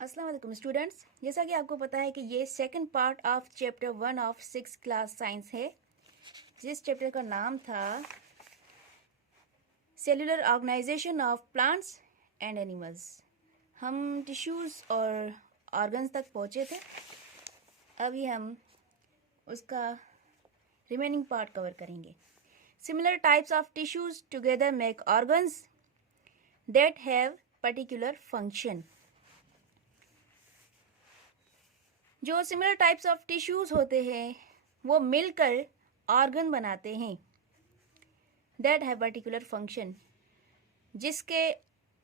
अस्सलाम वालेकुम स्टूडेंट्स। जैसा कि आपको पता है कि ये second part of chapter 1 of 6th class science है, जिस चैप्टर का नाम था cellular organisation of plants and animals. हम टिश्यूज़ और ऑर्गन्स तक पहुँचे थे। अभी हम उसका रिमेनिंग पार्ट कवर करेंगे। Similar types of tissues together make organs that have particular function. जो सिमिलर टाइप्स ऑफ टिश्यूज़ होते हैं वो मिलकर ऑर्गन बनाते हैं दैट हैव पर्टिकुलर फंक्शन, जिसके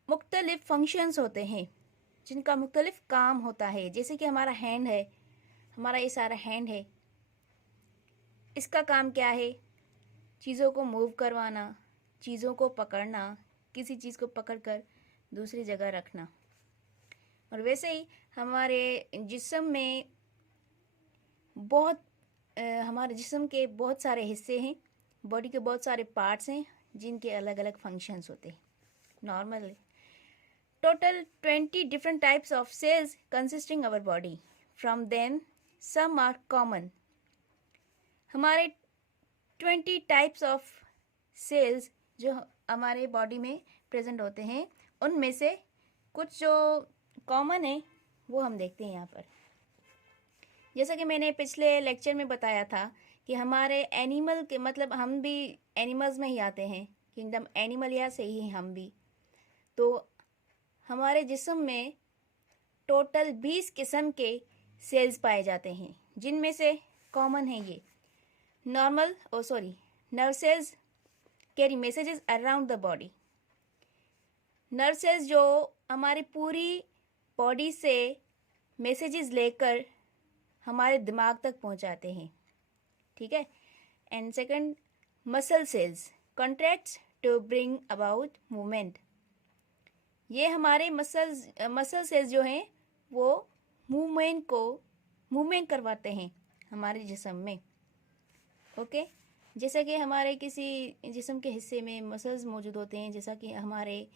मुख्तलिफ फंक्शंस होते हैं, जिनका मुख्तलिफ काम होता है। जैसे कि हमारा हैंड है, हमारा ये सारा हैंड है, इसका काम क्या है? चीज़ों को मूव करवाना, चीज़ों को पकड़ना, किसी चीज़ को पकड़कर दूसरी जगह रखना। और वैसे ही हमारे जिस्म में हमारे जिस्म के बहुत सारे हिस्से हैं, बॉडी के बहुत सारे पार्ट्स हैं जिनके अलग अलग फंक्शंस होते हैं। Normal total 20 different types of cells consisting our body, from them some are common. हमारे 20 टाइप्स ऑफ सेल्स जो हमारे बॉडी में प्रेजेंट होते हैं, उनमें से कुछ जो कॉमन है वो हम देखते हैं यहाँ पर। जैसा कि मैंने पिछले लेक्चर में बताया था कि हमारे एनिमल के मतलब हम भी एनिमल्स में ही आते हैं, किंगडम एनिमलिया से ही हम भी। तो हमारे जिस्म में टोटल 20 किस्म के सेल्स पाए जाते हैं, जिनमें से कॉमन है ये nerve cells carry messages around the body. Nerve cells जो हमारी पूरी बॉडी से मैसेजेस लेकर हमारे दिमाग तक पहुंचाते हैं, ठीक है। And second, muscle cells contracts to bring about movement. ये हमारे मसल सेल्स जो हैं वो मूवमेंट करवाते हैं हमारे जिस्म में, ओके। जैसे कि हमारे किसी जिस्म के हिस्से में मसल्स मौजूद होते हैं, जैसा कि हमारे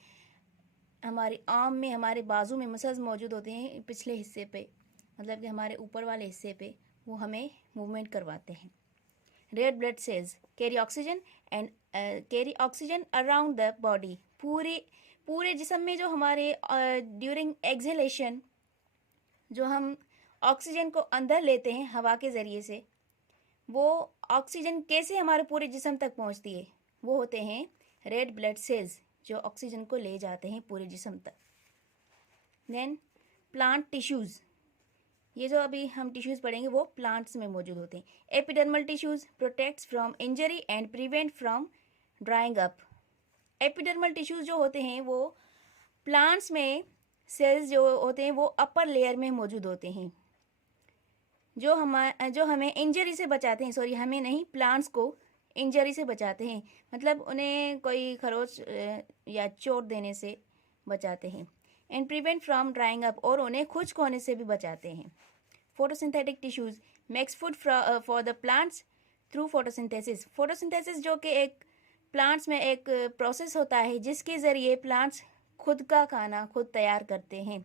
आर्म में, हमारे बाजू में मसल्स मौजूद होते हैं पिछले हिस्से पे, मतलब कि हमारे ऊपर वाले हिस्से पे, वो हमें मूवमेंट करवाते हैं। Red blood cells carry oxygen around the body. पूरे जिस्म में जो हमारे ड्यूरिंग एक्सहेलेशन जो हम ऑक्सीजन को अंदर लेते हैं हवा के ज़रिए से, वो ऑक्सीजन कैसे हमारे पूरे जिस्म तक पहुंचती है? वो होते हैं रेड ब्लड सेल्स जो ऑक्सीजन को ले जाते हैं पूरे जिस्म तक। देन प्लांट टिश्यूज़, ये जो अभी हम टिश्यूज़ पढ़ेंगे वो प्लांट्स में मौजूद होते हैं। Epidermal tissues protects from injury and prevent from drawing up. Epidermal tissues जो होते हैं वो प्लांट्स में सेल्स जो होते हैं वो अपर लेयर में मौजूद होते हैं, जो हमें इंजरी से बचाते हैं। सॉरी, हमें नहीं, प्लांट्स को इंजरी से बचाते हैं, मतलब उन्हें कोई खरोच या चोट देने से बचाते हैं। And prevent from drawing up, और उन्हें खुश्क होने से भी बचाते हैं। Photosynthetic tissues makes food for the plants through photosynthesis. Photosynthesis जो कि एक प्लांट्स में एक प्रोसेस होता है जिसके ज़रिए प्लांट्स खुद का खाना खुद तैयार करते हैं।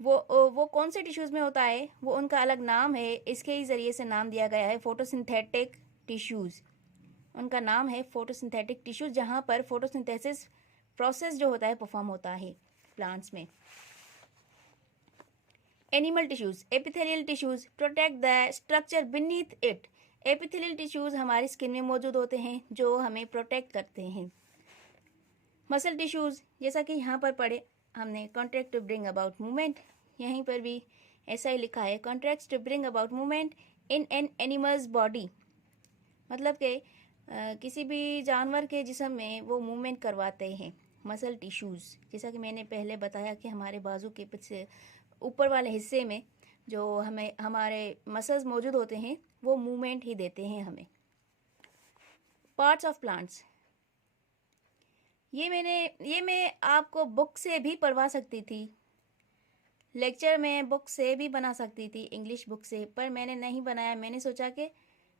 वो कौन से टिश्यूज़ में होता है, वो उनका अलग नाम है, इसके ही ज़रिए से नाम दिया गया है फोटोसिंथेटिक टिश्यूज़। उनका नाम है फोटोसिंथेटिक टिश्यूज़, जहाँ पर फोटोसिंथेसिस प्रोसेस जो होता है परफॉर्म होता है प्लांट्स में। Animal tissues epithelial tissues protect the structure beneath it. Epithelial tissues हमारी स्किन में मौजूद होते हैं जो हमें प्रोटेक्ट करते हैं। मसल टिश्यूज़, जैसा कि यहाँ पर पढ़े हमने, contract to bring about movement, यहीं पर भी ऐसा ही लिखा है, contracts to bring about movement in an animals body. मतलब कि किसी भी जानवर के जिस्म में वो मूवमेंट करवाते हैं मसल टिश्यूज़। जैसा कि मैंने पहले बताया कि हमारे बाजू के पीछे ऊपर वाले हिस्से में जो हमारे मसल्स मौजूद होते हैं वो मूवमेंट ही देते हैं हमें। पार्ट्स ऑफ प्लांट्स, ये मैं आपको बुक से भी पढ़वा सकती थी, लेक्चर में बुक से भी बना सकती थी, इंग्लिश बुक से, पर मैंने नहीं बनाया। मैंने सोचा कि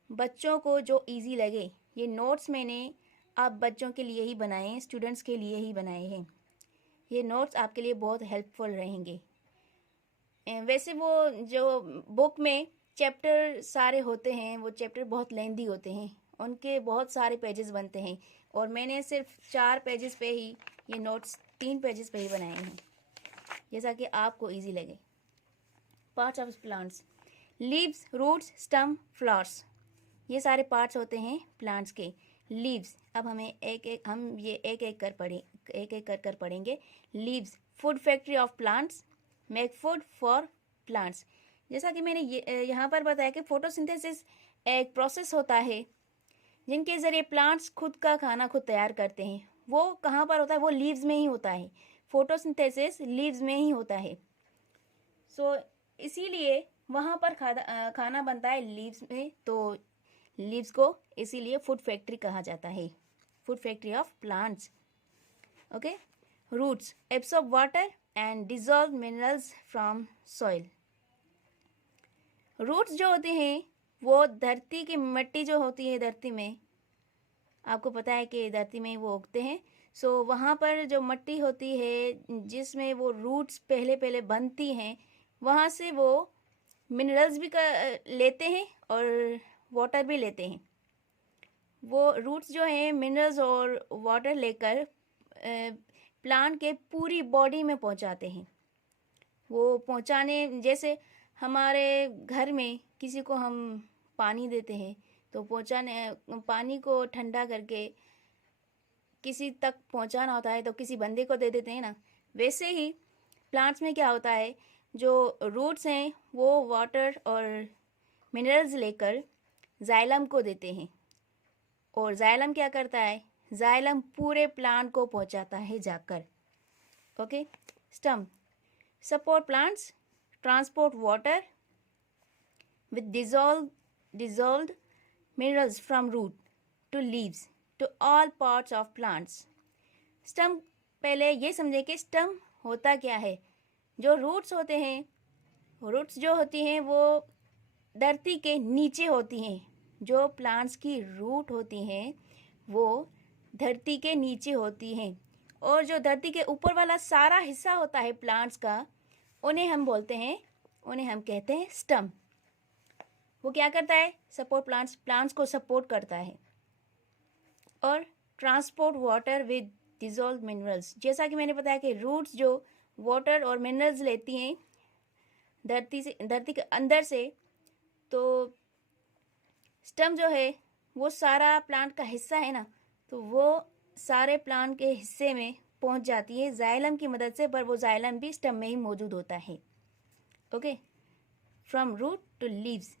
बच्चों को जो इजी लगे, ये नोट्स मैंने आप बच्चों के लिए ही बनाए हैं, स्टूडेंट्स के लिए ही बनाए हैं। ये नोट्स आपके लिए बहुत हेल्पफुल रहेंगे। वैसे वो जो बुक में चैप्टर सारे होते हैं, वो चैप्टर बहुत लेंदी होते हैं, उनके बहुत सारे पेजेस बनते हैं, और मैंने सिर्फ 4 पेजेस पे ही ये नोट्स 3 पेजेस पे ही बनाए हैं, जैसा कि आपको इजी लगे। Parts of plants: leaves, roots, stem, flowers, ये सारे पार्ट्स होते हैं प्लांट्स के। लीव्स, अब हमें एक एक कर पढ़ेंगे। Leaves, food factory of plants, make food for plants. जैसा कि मैंने यहाँ पर बताया कि फोटोसिंथेसिस एक प्रोसेस होता है जिनके ज़रिए प्लांट्स खुद का खाना खुद तैयार करते हैं। वो कहाँ पर होता है? वो लीव्स में ही होता है। फोटोसिंथेसिस लीव्स में ही होता है। सो इसीलिए वहाँ पर खाना बनता है लीव्स में, तो लीव्स को इसीलिए फूड फैक्ट्री कहा जाता है, food factory of plants. Okay. Roots, absorb water and dissolve minerals from soil. Roots जो होते हैं वो धरती की मिट्टी जो होती है, धरती में आपको पता है कि धरती में वो उगते हैं। सो वहाँ पर जो मिट्टी होती है जिसमें वो रूट्स पहले पहले बनती हैं, वहाँ से वो मिनरल्स भी लेते हैं और वाटर भी लेते हैं। वो रूट्स जो हैं मिनरल्स और वाटर लेकर प्लांट के पूरी बॉडी में पहुंचाते हैं। वो पहुंचाने, जैसे हमारे घर में किसी को हम पानी देते हैं तो पानी को ठंडा करके किसी तक पहुंचाना होता है तो किसी बंदे को दे देते हैं ना। वैसे ही प्लांट्स में क्या होता है, जो रूट्स हैं वो वाटर और मिनरल्स लेकर जाइलम को देते हैं, और जाइलम क्या करता है? जाइलम पूरे प्लांट को पहुंचाता है जाकर। Okay. Stem, support plants, transport water with dissolved minerals from root to leaves to all parts of plants. स्टम, पहले ये समझे कि स्टम होता क्या है। जो रूट्स होते हैं, रूट्स जो होती हैं वो धरती के नीचे होती हैं। जो प्लांट्स की रूट होती हैं वो धरती के नीचे होती हैं, और जो धरती के ऊपर वाला सारा हिस्सा होता है प्लांट्स का, उन्हें हम कहते हैं स्टम। वो क्या करता है? सपोर्ट प्लांट्स को सपोर्ट करता है, और transport water with dissolve minerals. जैसा कि मैंने बताया कि रूट्स जो वाटर और मिनरल्स लेती हैं धरती के अंदर से, तो स्टम जो है वो सारा प्लांट का हिस्सा है ना, तो वो सारे प्लांट के हिस्से में पहुंच जाती है जाइलम की मदद से, पर वो जाइलम भी स्टम में ही मौजूद होता है। Okay. From root to leaves,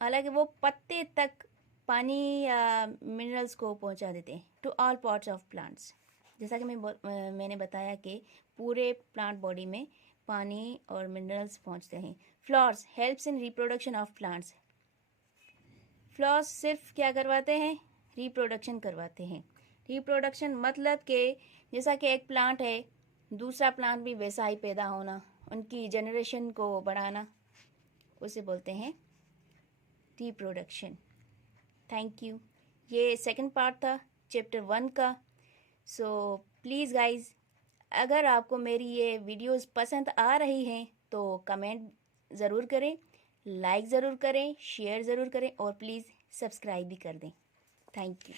हालांकि वो पत्ते तक पानी या मिनरल्स को पहुंचा देते हैं। To all parts of plants, जैसा कि मैंने बताया कि पूरे प्लांट बॉडी में पानी और मिनरल्स पहुंचते हैं। Flowers helps in reproduction of plants. Flowers सिर्फ क्या करवाते हैं? रिप्रोडक्शन करवाते हैं। रिप्रोडक्शन मतलब कि जैसा कि एक प्लांट है, दूसरा प्लांट भी वैसा ही पैदा होना, उनकी जनरेशन को बढ़ाना, उसे बोलते हैं रिप्रोडक्शन। Thank you. ये सेकंड पार्ट था चैप्टर 1 का। सो प्लीज़ गाइज, अगर आपको मेरी ये वीडियोस पसंद आ रही हैं तो कमेंट ज़रूर करें, लाइक ज़रूर करें, शेयर ज़रूर करें, और प्लीज़ सब्सक्राइब भी कर दें। Thank you.